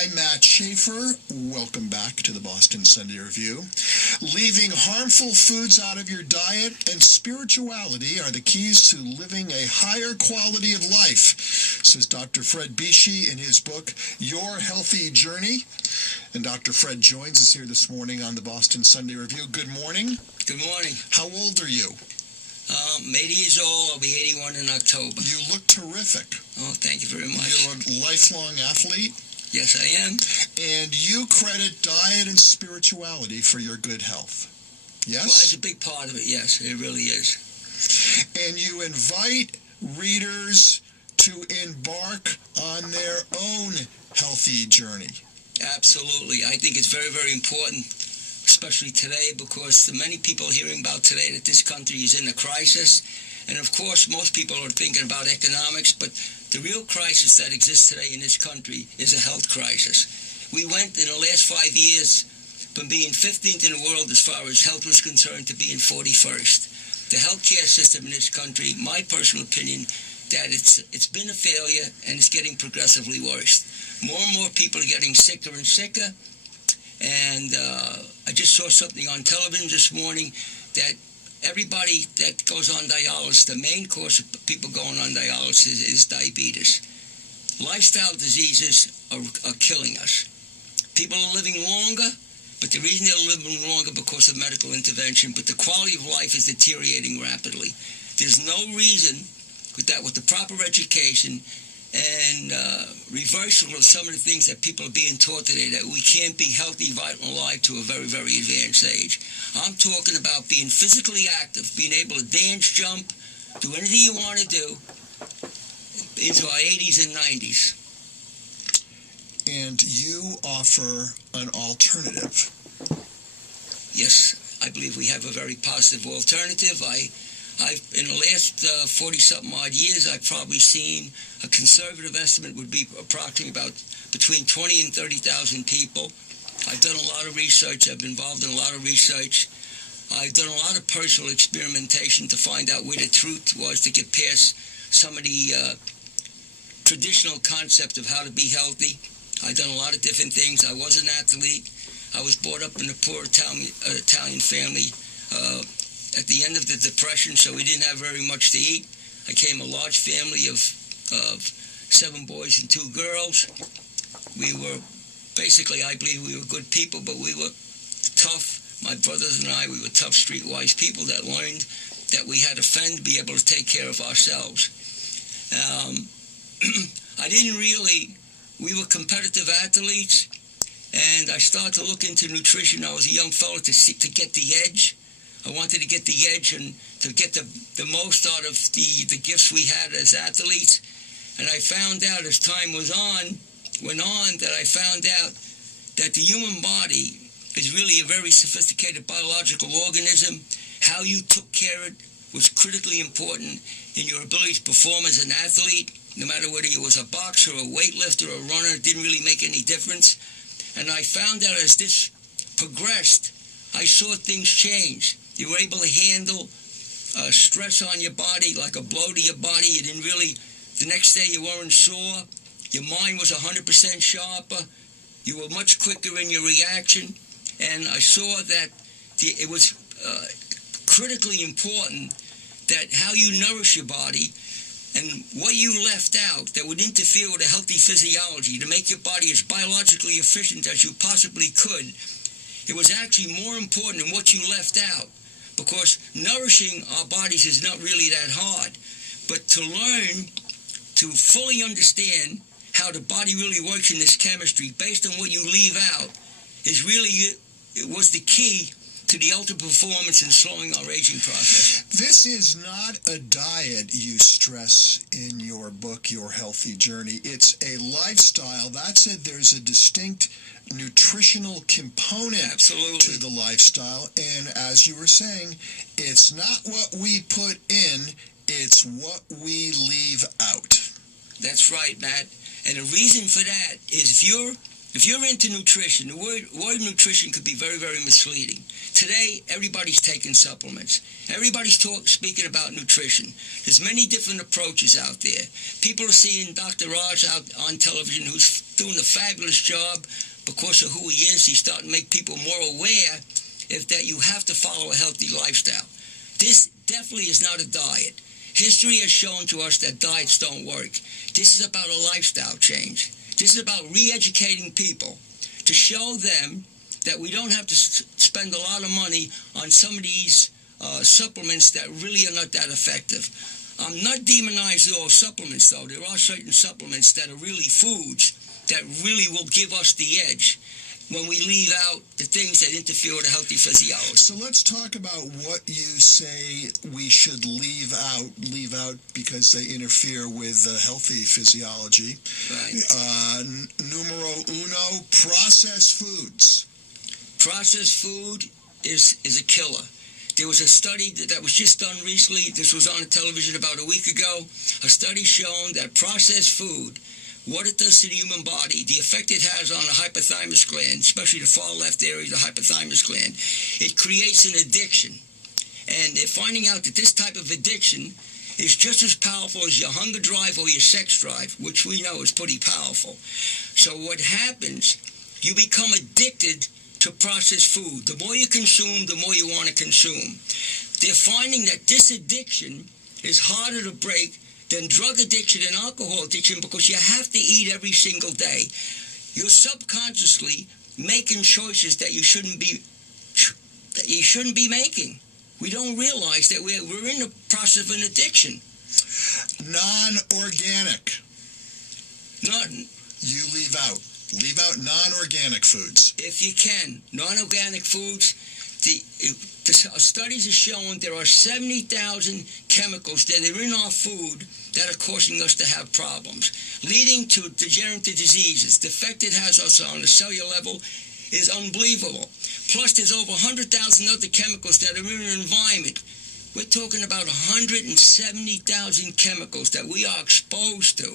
I'm Matt Schaffer. Welcome back to the Boston Sunday Review. Leaving harmful foods out of your diet and spirituality are the keys to living a higher quality of life, says Dr. Fred Bisci in his book, Your Healthy Journey. And Dr. Fred joins us here this morning on the Boston Sunday Review. Good morning. Good morning. How old are you? I'm 80 years old. I'll be 81 in October. You look terrific. Oh, thank you very much. You're a lifelong athlete. Yes, I am. And you credit diet and spirituality for your good health. Yes? Well, it's a big part of it, yes. It really is. And you invite readers to embark on their own healthy journey. Absolutely. I think it's very, very important, especially today, because the many people hearing about today that this country is in a crisis. And of course, most people are thinking about economics, but the real crisis that exists today in this country is a health crisis. We went in the last 5 years from being 15th in the world as far as health was concerned to being 41st. The healthcare system in this country, my personal opinion, that it's been a failure and it's getting progressively worse. More and more people are getting sicker and sicker. And I just saw something on television this morning that everybody that goes on dialysis, the main cause of people going on dialysis is diabetes. Lifestyle diseases are killing us. People are living longer, but the reason they're living longer because of medical intervention, but the quality of life is deteriorating rapidly. There's no reason that with the proper education and reversal of some of the things that people are being taught today, that we can't be healthy, vital, and alive to a very, very advanced age. I'm talking about being physically active, being able to dance, jump, do anything you want to do into our 80s and 90s. And you offer an alternative. Yes, I believe we have a very positive alternative. I've in the last 40-something odd years, I've probably seen a conservative estimate would be approximately about between 20 and 30,000 people. I've done a lot of research. I've been involved in a lot of research. I've done a lot of personal experimentation to find out where the truth was, to get past some of the traditional concept of how to be healthy. I've done a lot of different things. I was an athlete. I was brought up in a poor Italian family at the end of the Depression, so we didn't have very much to eat. I came a large family of 7 boys and 2 girls. We were basically, I believe we were good people, but we were tough. My brothers and I, we were tough, streetwise people that learned that we had to fend, be able to take care of ourselves. We were competitive athletes, and I started to look into nutrition. I was a young fellow to get the edge. I wanted to get the edge and to get the most out of the gifts we had as athletes. And I found out as time went on, that I found out that the human body is really a very sophisticated biological organism. How you took care of it was critically important in your ability to perform as an athlete. No matter whether you was a boxer, a weightlifter, or a runner, it didn't really make any difference. And I found out as this progressed, I saw things change. You were able to handle stress on your body, like a blow to your body. You didn't really, the next day you weren't sore. Your mind was 100% sharper. You were much quicker in your reaction. And I saw that it was critically important that how you nourish your body and what you left out that would interfere with a healthy physiology to make your body as biologically efficient as you possibly could. It was actually more important than what you left out, because nourishing our bodies is not really that hard. But to learn to fully understand how the body really works in this chemistry based on what you leave out is really, it was the key to the ultimate performance in slowing our aging process. This is not a diet you stress in your book, Your Healthy Journey. It's a lifestyle. That's it. There's a distinct nutritional component Absolutely. To the lifestyle. And as you were saying, it's not what we put in, it's what we leave out. That's right, Matt. And the reason for that is if you're If you're into nutrition, the word nutrition could be very, very misleading. Today, everybody's taking supplements. Everybody's speaking about nutrition. There's many different approaches out there. People are seeing Dr. Raj out on television, who's doing a fabulous job because of who he is. He's starting to make people more aware that you have to follow a healthy lifestyle. This definitely is not a diet. History has shown to us that diets don't work. This is about a lifestyle change. This is about re-educating people to show them that we don't have to spend a lot of money on some of these supplements that really are not that effective. I'm not demonizing all supplements, though. There are certain supplements that are really foods that really will give us the edge when we leave out the things that interfere with a healthy physiology. So let's talk about what you say we should leave out because they interfere with healthy physiology. Right. Numero uno, processed foods. Processed food is a killer. There was a study that was just done recently. This was on the television about a week ago. A study shown that processed food, what it does to the human body, the effect it has on the hypothalamus gland, especially the far left area of the hypothalamus gland, it creates an addiction. And they're finding out that this type of addiction is just as powerful as your hunger drive or your sex drive, which we know is pretty powerful. So what happens, you become addicted to processed food. The more you consume, the more you want to consume. They're finding that this addiction is harder to break than drug addiction and alcohol addiction because you have to eat every single day. You're subconsciously making choices that you shouldn't be making. We don't realize that we're in the process of an addiction. Non-organic. You leave out. Leave out non-organic foods. If you can. Non-organic foods, the studies are showing there are 70,000 chemicals that are in our food that are causing us to have problems, leading to degenerative diseases. The effect it has us on a cellular level is unbelievable. Plus, there's over 100,000 other chemicals that are in the environment. We're talking about 170,000 chemicals that we are exposed to.